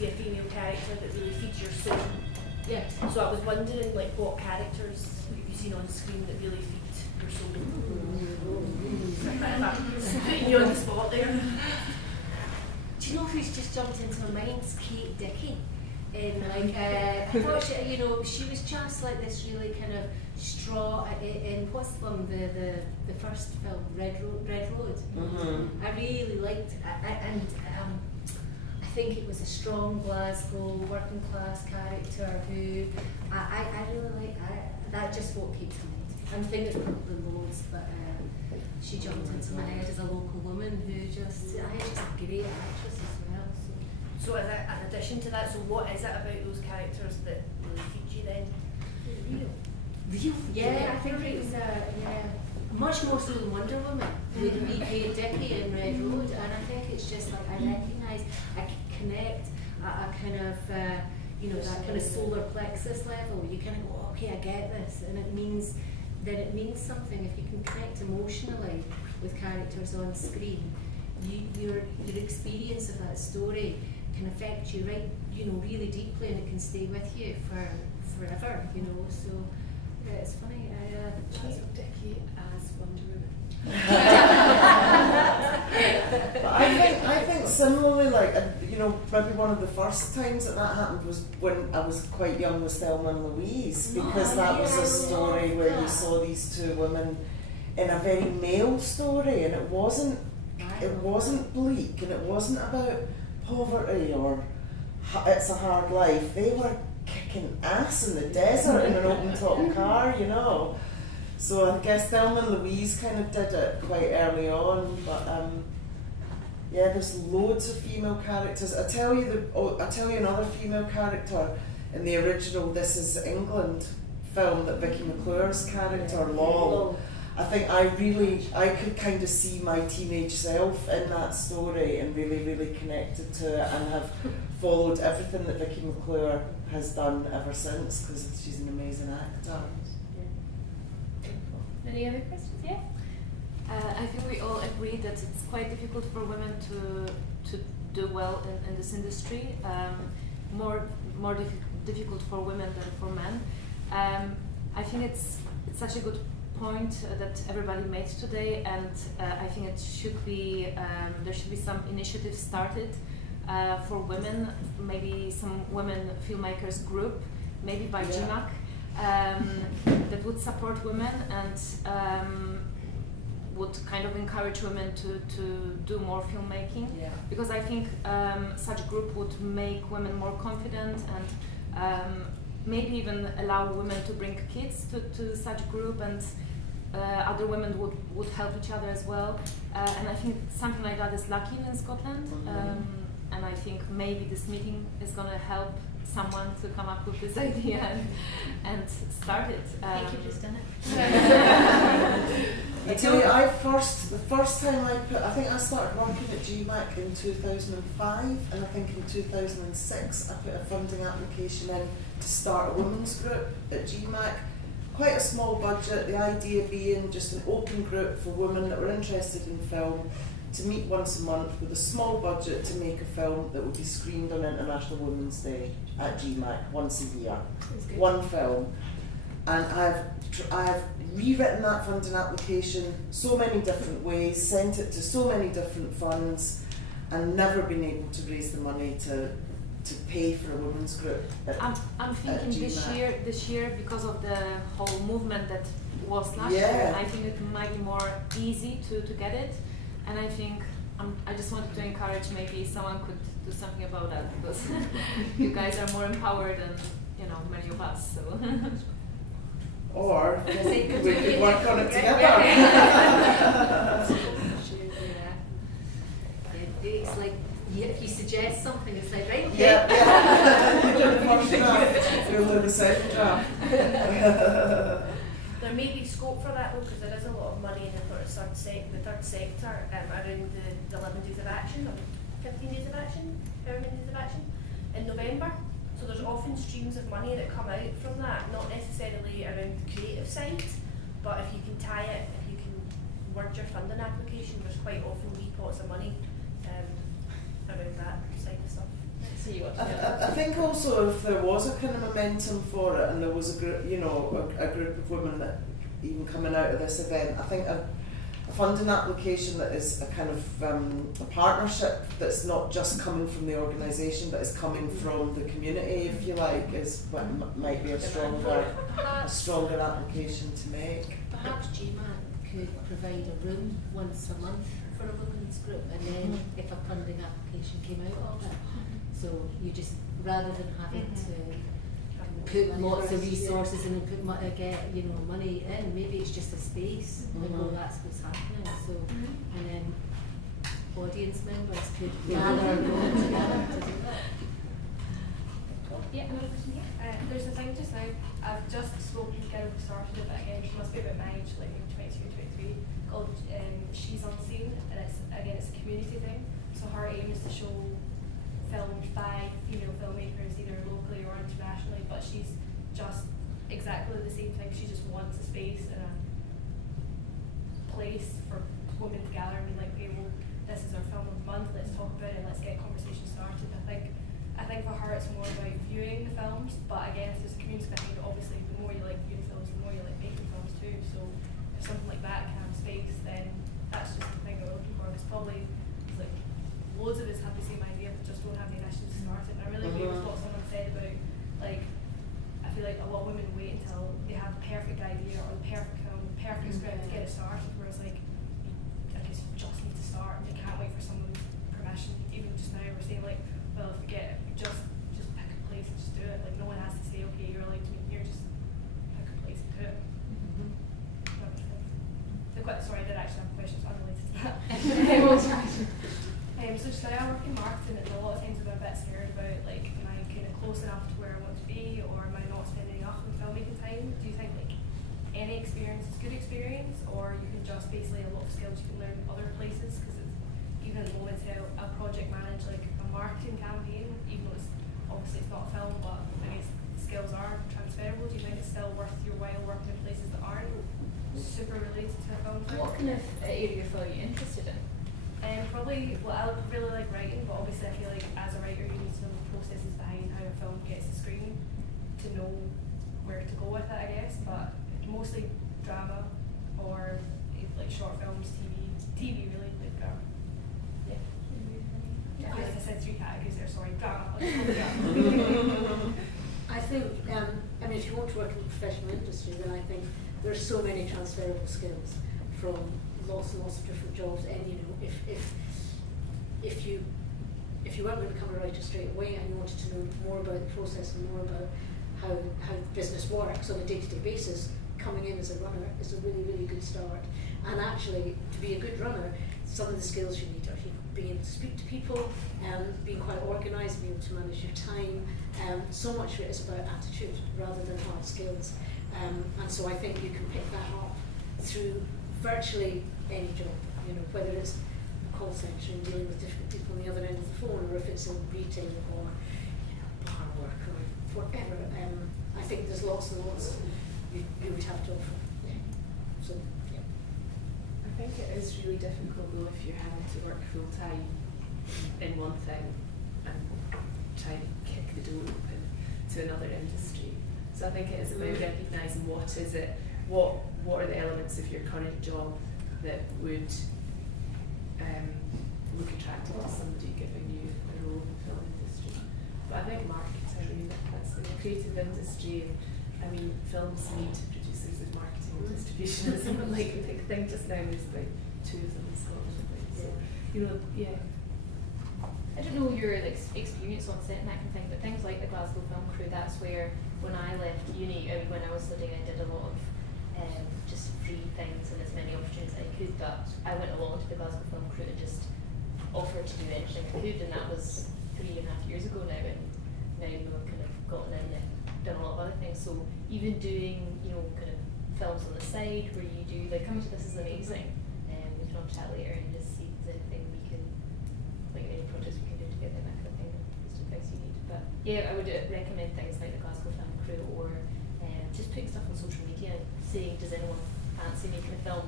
see a female character that really feeds your soul. Yeah. So I was wondering, like, what characters have you seen on screen that really feed your soul? Putting you on the spot there. Do you know who's just jumped into my mind? It's Kate Dickie. I thought she was just like this really kind of straw in what's the one, the first film, Red Road. Mm-hmm. I really liked and I think it was a strong Glasgow working class character who I really like. That just what came to mind. I'm thinking there's probably loads, but she jumped into my head as a local woman who just a great actress as well. So in addition to that, so what is it about those characters that really feed you then? Real? Yeah, I think it's much more so than Wonder Woman would be Kate Dickie in Red Road, and I think it's just like I recognise, I can connect at a kind of that kind of solar plexus level. You kind of go, okay, I get this, and it means something. If you can connect emotionally with characters on screen, your experience of that story can affect you really deeply, and it can stay with you forever, so it's funny. That's Dickie as Wonder Woman. But I think similarly, like, maybe one of the first times that happened was when I was quite young with Thelma and Louise, because that was a story where you saw these two women in a very male story, and it wasn't bleak, and it wasn't about poverty or it's a hard life. They were kicking ass in the desert in an open top car, So I guess Thelma and Louise kind of did it quite early on, but there's loads of female characters. I'll tell you another female character in the original This Is England film, that Vicky McClure's character, Lol. I think I could kind of see my teenage self in that story and really, really connected to it, and have followed everything that Vicky McClure has done ever since, because she's an amazing actor. Any other questions? Yeah? I think we all agree that it's quite difficult for women to do well in this industry, more difficult for women than for men. I think it's such a good point that everybody made today, and I think it should be there should be some initiatives started for women, maybe some women filmmakers group, maybe by GMAC, that would support women and would kind of encourage women to do more filmmaking, because I think such group would make women more confident, and maybe even allow women to bring kids to such group, and other women would help each other as well, and I think something like that is lacking in Scotland, and I think maybe this meeting is going to help someone to come up with this idea and start it. I think you've just done it. I tell you, the first time I think I started working at GMAC in 2005, and I think in 2006 I put a funding application in to start a women's group at GMAC. Quite a small budget, the idea being just an open group for women that were interested in film to meet once a month with a small budget to make a film that would be screened on International Women's Day at GMAC once a year. One film. And I've rewritten that funding application so many different ways, sent it to so many different funds, and never been able to raise the money to pay for a women's group. I'm thinking this year, because of the whole movement that was last year, I think it might be more easy to get it, and I think I just wanted to encourage maybe someone could do something about that, because you guys are more empowered than many of us. So. Or we could work on it together. It's like if you suggest something, it's like, right, okay. Yeah. You do the first draft, we'll do the second draft. There may be scope for that though, because there is a lot of money in the third sector around the 11 days of action, or 15 days of action, however many days of action, in November. So there's often streams of money that come out from that, not necessarily around the creative side, but if you can tie it, if you can word your funding application, there's quite often wee pots of money around that side of stuff. So you watch it. I think also if there was a kind of momentum for it, and there was a group, a group of women that even coming out of this event, I think a funding application that is a kind of a partnership that's not just coming from the organisation but is coming from the community, if you like, is might be a stronger application to make. Perhaps GMAC could provide a room once a month for a women's group, and then if a funding application came out of it, so you just, rather than having to put lots of resources in and put get money in, maybe it's just a space, like, oh, that's what's happening. So and then audience members could gather and go together to do that. Yeah, another question here. There's a thing just now, I've just spoken to Girl who started it, but again, she must be about my age, like maybe 22 or 23, called She's Unseen, and it's a community thing. So her aim is to show filmed by female filmmakers, either locally or internationally, but she's just exactly the same thing. She just wants a space and a place for women to gather and be like, okay, well, this is our film of the month, let's talk about it, let's get conversation started. I think for her it's more about viewing the films, but again, if there's a community behind it, obviously the more you like viewing films, the more you like making films too. So if something like that can have space, then that's just the thing that we're looking for. Because probably like loads of us have the same idea but just don't have the initiative to start it. And I really agree with what someone said about, like, I feel like a lot of women wait until they have the perfect idea or the perfect film, the perfect script to get it started, whereas like I guess you just need to start and you can't wait for someone's permission. Even just now we're saying like, well, if we get just pick a place and just do it. Like no one has to say, okay, you're allowed to meet here, just pick a place and do it. Sorry, I did actually have questions unrelated to that. So just now I work in marketing, and a lot of times I'm a bit scared about like, am I kind of close enough to where I want to be, or am I not spending enough on filmmaking time? Do you think like any experience is good experience, or you can just basically a lot of skills you can learn other places? Because it's even at the moment I'll project manage like a marketing campaign, even though it's obviously it's not a film, but I guess the skills are transferable. Do you think it's still worth your while working in places that aren't super related to a film? What kind of area of film are you interested in? Probably, well, I really like writing, but obviously I feel like as a writer you need to know the processes behind how a film gets to screen to know where to go with it, I guess. But mostly drama or like short films, TV really, like drama. Yeah. I feel like I said 3 categories there, sorry. Drama. Drama. I think, if you want to work in the professional industry, then I think there's so many transferable skills from lots and lots of different jobs. And if you weren't going to become a writer straight away and you wanted to know more about the process and more about how business works on a day-to-day basis, coming in as a runner is a really, really good start. And actually, to be a good runner, some of the skills you need are being able to speak to people, being quite organised, being able to manage your time. So much of it is about attitude rather than hard skills. And so I think you can pick that up through virtually any job, whether it's a call centre and dealing with different people on the other end of the phone, or if it's in retail or bar work or whatever. I think there's lots and lots you would have to offer. So, yeah. I think it is really difficult though if you're having to work full time in one thing and trying to kick the door open to another industry. So I think it is about recognising what are the elements of your current job that would look attractive to somebody giving you a role in the film industry. But I think marketing, that's in the creative industry. I mean, films need producers with marketing and distribution. It's not like a big thing just now. There's about 2 of them in Scotland. So, yeah. I don't know your experience on set and that kind of thing, but things like the Glasgow Film Crew, that's where when I left uni, when I was studying, I did a lot of just free things and as many opportunities as I could, but I went along to the Glasgow Film Crew and just offered to do anything I could, and that was 3.5 years ago now, and now I've kind of gotten in and done a lot of other things. So even doing, kind of films on the side where you do, like, coming to this is amazing, and we can all chat later and just see if there's anything we can, like any projects we can do together, that kind of thing, just advice you need. But yeah, I would recommend things like the Glasgow Film Crew, or just putting stuff on social media and saying, does anyone fancy making a film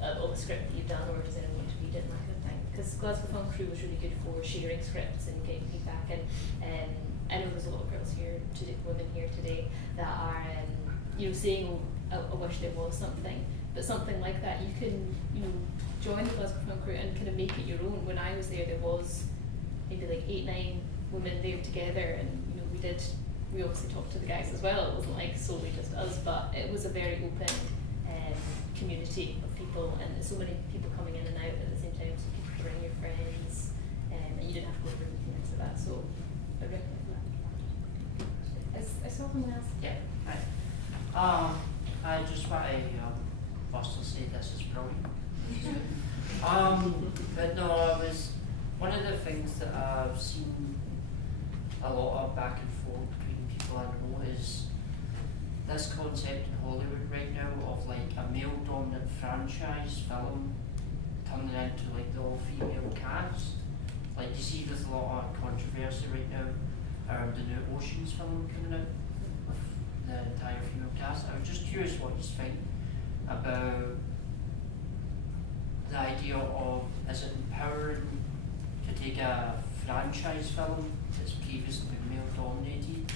of a script that you've done, or does anyone want to read it, and that kind of thing. Because because Glasgow Film Crew was really good for sharing scripts and getting feedback, and I know there's a lot of girls here today, women here today, that are saying, oh, I wish there was something, but something like that you can join the Glasgow Film Crew and kind of make it your own. When I was there was maybe like 8-9 women there together, and we obviously talked to the guys as well. It wasn't like solely just us, but it was a very open community of people, and there's so many people coming in and out at the same time, so you could bring your friends, and you didn't have to go to meetings like that. So I recommend that. I saw someone else. Yeah, hi. I just want to first to say this is brilliant. But no, one of the things that I've seen a lot of back and forth between people I know is this concept in Hollywood right now of like a male-dominant franchise film turning into like the all-female cast. Like you see there's a lot of controversy right now around the new Oceans film coming out with the entire female cast. I was just curious what you think about the idea of, is it empowering to take a franchise film that's previously been male-dominated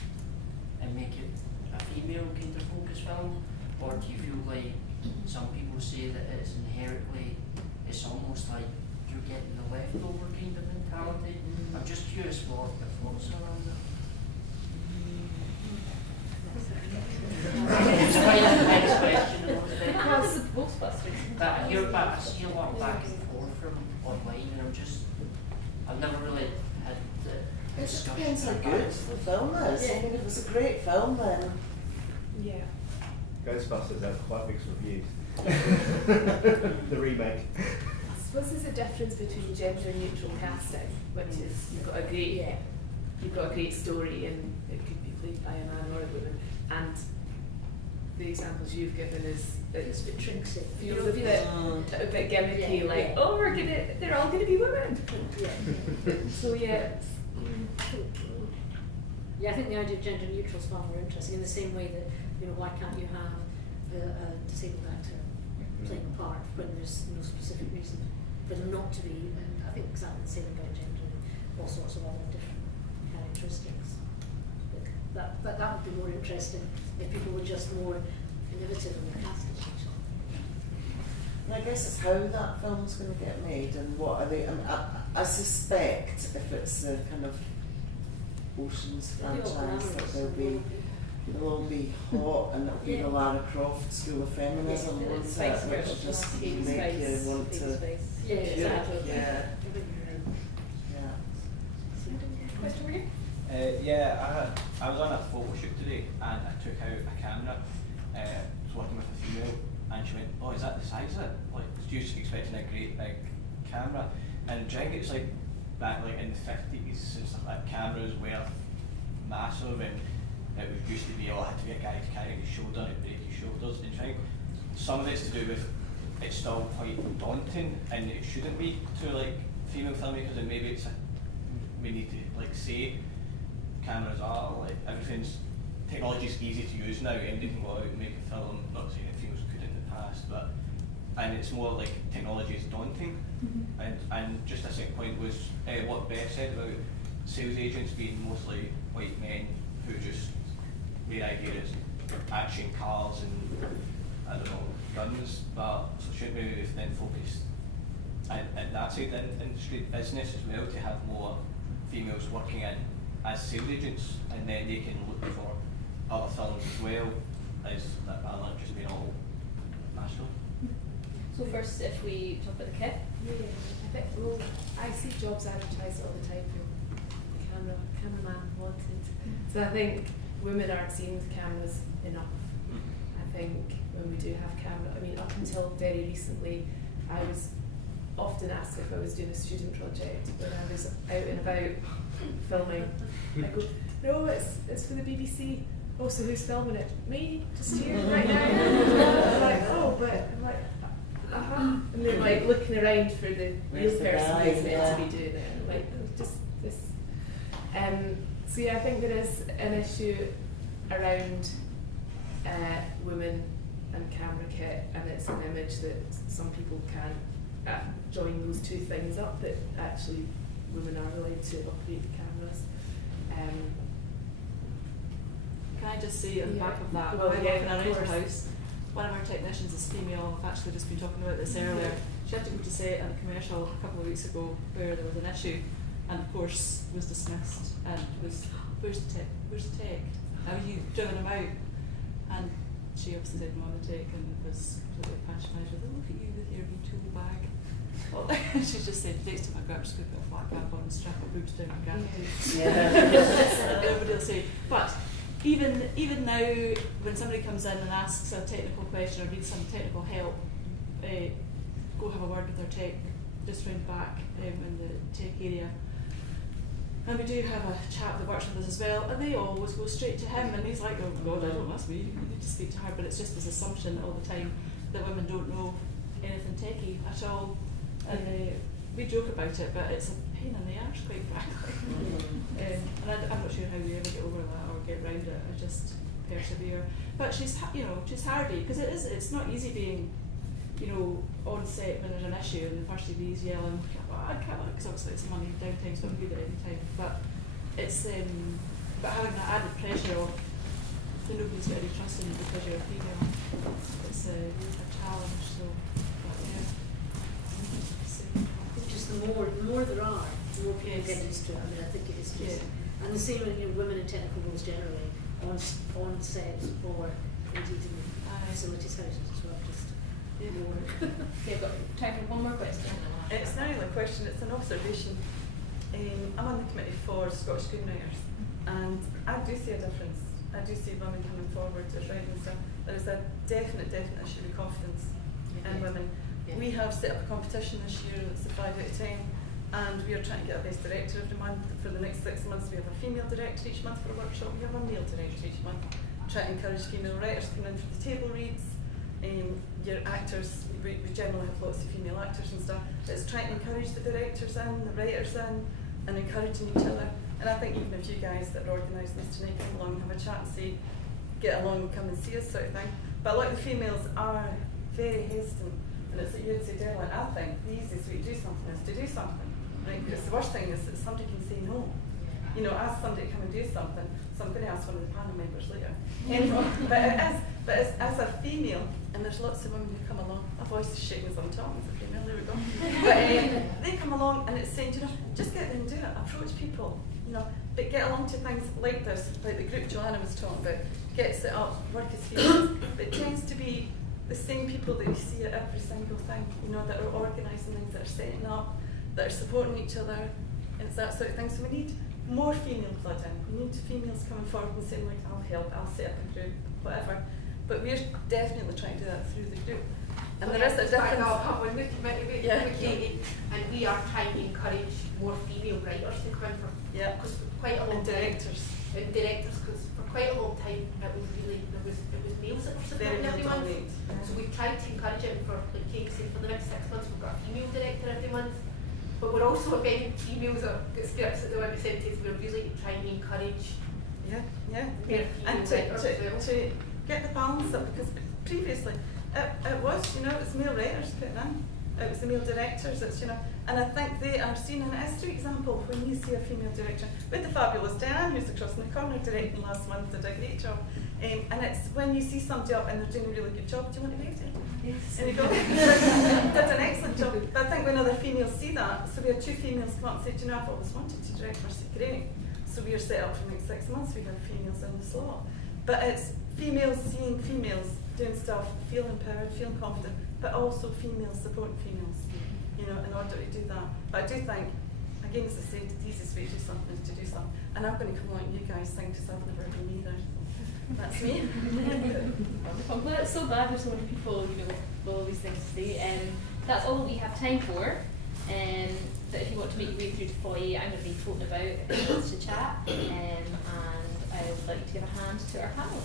and make it a female kind of focus film, or do you feel like some people say that it's inherently, it's almost like you're getting the leftover kind of mentality? I'm just curious what your thoughts are on that. It's quite a nice question. Because both busters. But I see a lot of back and forth from online, and I've never really had the It just discussion depends how about good it. the film is. I mean, if it's a great film, then Yeah. Ghostbusters have quite mixed reviews. The remake. I suppose there's a difference between gender neutral casting, which is you've got a great story and it could be played by a man or a woman, and the examples you've given is It's a bit tricksy. feels a bit gimmicky, Yeah, like yeah. oh they're all gonna be women. Yeah. So yeah. Yeah, I think the idea of gender neutral is far more interesting. In the same way that why can't you have a disabled actor playing a part when there's no specific reason for them not to be? And I think exactly the same about gender and all sorts of other different characteristics. But that would be more interesting if people were just more innovative in their casting. and I guess it's how that film's going to get made and what are they. I suspect if it's a kind of Oceans franchise that they'll all be hot, and it'll be the Lara Croft School of Feminism, won't it? Which will just make you want to. Yeah, exactly. Yeah. Question for you? I was on a photo shoot today and I took out a camera. I was working with a female and she went, "Oh, is that the size of it? Like, was you expecting a great big camera?" And do you think it's like back like in the 50s and stuff like cameras were massive, and it was used to be, I had to get a guy to carry his shoulder and break his shoulders, and do you think some of it's to do with it's still quite daunting and it shouldn't be to like female filmmakers, and maybe it's we need to like say cameras are like everything's technology's easy to use now, and they can go out and make a film, not saying it feels good in the past, but and it's more like technology is daunting. And just a second point was what Beth said about sales agents being mostly white men who just their idea is action cars and I don't know guns, but so shouldn't we then focus and that side of the industry business as well to have more females working in as sales agents, and then they can look for other films as well as that are not just being all masculine. So first, if we talk about the kit. Yeah, I think I see jobs advertised all the time for cameraman wanted. So I think women aren't seen with cameras enough. I think when we do have camera, I mean up until very recently I was often asked if I was doing a student project when I was out and about filming. I go, no, it's for the BBC. Oh, so who's filming it? Me, just here right now. I'm like, oh, but I'm like, and they're like looking around for the real Where's the person guy? who's meant Yeah. to be doing it. And I'm like, oh, just this. So yeah, I think there is an issue around women and camera kit, and it's an image that some people can't join those two things up, that actually women are allowed to operate the cameras. Can I just say on the back of that, Well, when I yeah, work in a of rental course. house, one of our technicians is female. I've actually just been talking about this earlier. She had to go to set on a commercial a couple of weeks ago where there was an issue, and of course was dismissed, and was, where's the tech? Have you driven him out? And she obviously did no on the tech and was completely patronised with, oh, look at you with your wee tool bag. Well, she just said, next time I go out, I'm just going to put a flat cap on and strap my boobs down my gravity. Everybody will say. But even now, when somebody comes in and asks a technical question or needs some technical help, go have a word with their tech just round back in the tech area. And we do have a chap that works with us as well, and they always go straight to him, and he's like, oh God, I don't, that's me, you need to speak to her. But it's just this assumption all the time that women don't know anything techie at all. And we joke about it, but it's a pain in the arse, quite frankly. And I'm not sure how we ever get over that or get round it. I just persevere. But she's hardy, because it's not easy being, on set when there's an issue and the first DB's yelling, I can't, because obviously it's money downtime, so I can do that any time. But it's but having that added pressure of nobody's got any trust in you because you're a female, it's a challenge. So, but yeah. Just the more there are, the more people Yes. get used to it. I mean, I think it is just, and the same with women in technical roles generally, on set or indeed in facilities houses as well. Just more. Okay, I've got time for one more question. It's not really a question, it's an observation. I'm on the committee for Scottish screenwriters, and I do see a difference. I do see women coming forward as writing stuff. There is a definite issue with confidence in women. Yeah. We have set up a competition this year, it's a 5 out of 10, and we are trying to get a best director every month. For the next 6 months we have a female director each month for a workshop, we have a male director each month. Try to encourage female writers coming in for the table reads. Your actors, we generally have lots of female actors and stuff. It's trying to encourage the directors in, the writers in, and encouraging each other. And I think even if you guys that are organising this tonight come along and have a chat and say, get along and come and see us sort of thing. But a lot of the females are very hesitant, and it's like you'd say, Derlin, I think the easiest way to do something is to do something. Right? Because the worst thing is that somebody can say no. Ask somebody to come and do something. So I'm going to ask one of the panel members later. But as a female, and there's lots of women who come along, my voice is shaking as I'm talking, as a female, there we go. But they come along and it's saying, just get there and do it, approach people, but get along to things like this, like the group Joanna was talking about, get set up, work as females. But it tends to be the same people that you see at every single thing, that are organising things, that are setting up, that are supporting each other, and it's that sort of thing. So we need more female blood in. We need females coming forward and saying, like, I'll help, I'll set up a group, whatever. But we're definitely trying to do that through the group. And there is a difference. When we committee with Katie, and we are trying to encourage more female writers to come in for, because for quite a long And directors. time, and directors, because for quite a long time it was males that were supporting everyone. So we've tried to encourage it. For, like Katie said, for the next 6 months we've got a female director every month. But we're also vetting females that get scripts that they want to send to us. We're really trying to encourage. And to get the balance up, because previously it was male writers putting in, it was the male directors, and I think they are seen, and it is, for example, when you see a female director, with the fabulous Diane, who's across in the corner directing last month, did a great job, and it's when you see somebody up and they're doing a really good job, do you want to be it? Yes. And you go, did an excellent job. But I think when other females see that, so we had 2 females come up and say, I've always wanted to direct for great. So we are set up for the next 6 months, we have females in the slot. But it's females seeing females doing stuff, feeling empowered, feeling confident, but also females supporting females, in order to do that. But I do think, again, as I said, the easiest way to do something is to do something. And I'm going to come along and you guys think, because I've never been either. That's me. Well, it's so bad with so many people, with all these things to say. That's all we have time for. But if you want to make your way through to foyer, I'm going to be floating about if anyone wants to chat. And I would like to give a hand to our panel.